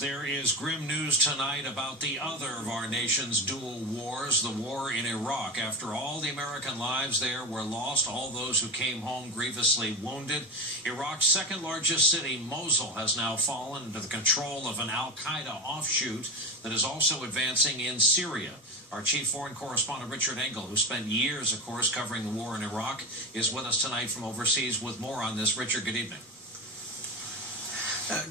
There is grim news tonight about the other of our nation's dual wars, the war in Iraq. After all the American lives there were lost, all those who came home grievously wounded, Iraq's second largest city, Mosul, has now fallen into the control of an al-Qaeda offshoot that is also advancing in Syria. Our chief foreign correspondent, Richard Engel, who spent years, of course, covering the war in Iraq, is with us tonight from overseas with more on this. Richard, good evening.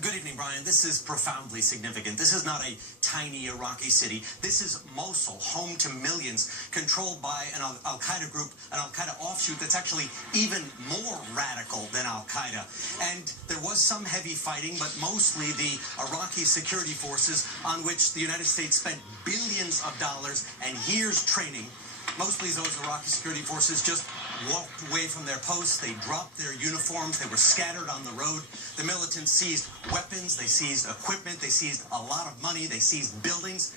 Good evening, Brian. This is profoundly significant. This is not a tiny Iraqi city. This is Mosul, home to millions, controlled by an al-Qaeda group, an al-Qaeda offshoot that's actually even more radical than al-Qaeda. And there was some heavy fighting, but mostly the Iraqi security forces, on which the United States spent billions of dollars and years training. Mostly those Iraqi security forces just walked away from their posts. They dropped their uniforms. They were scattered on the road. The militants seized weapons. They seized equipment. They seized a lot of money. They seized buildings.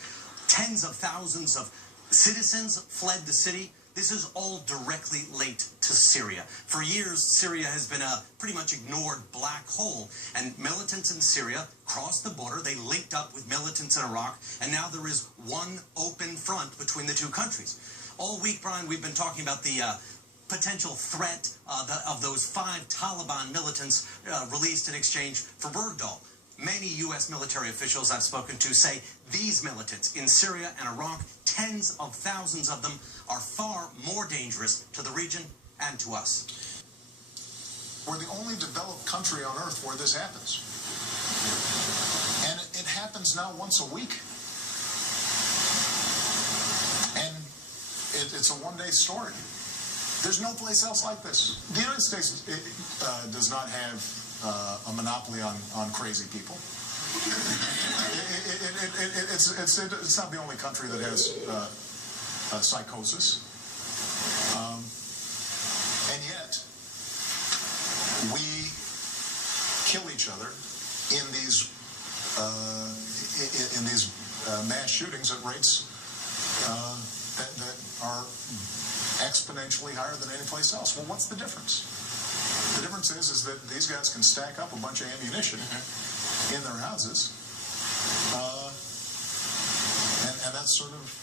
Tens of thousands of citizens fled the city. This is all directly linked to Syria. For years, Syria has been a pretty much ignored black hole. And militants in Syria crossed the border. They linked up with militants in Iraq. And now there is one open front between the two countries. All week, Brian, we've been talking about the potential threat of those 5 Taliban militants released in exchange for Bergdahl. Many U.S. military officials I've spoken to say these militants in Syria and Iraq, tens of thousands of them, are far more dangerous to the region and to us. We're the only developed country on earth where this happens. And it happens now once a week. And it's a one-day story. There's no place else like this. The United States does not have a monopoly on crazy people. It's not the only country that has psychosis. And yet, we kill each other in these mass shootings at rates that are exponentially higher than any place else. Well, what's the difference? The difference is that these guys can stack up a bunch of ammunition in their houses, and that's sort of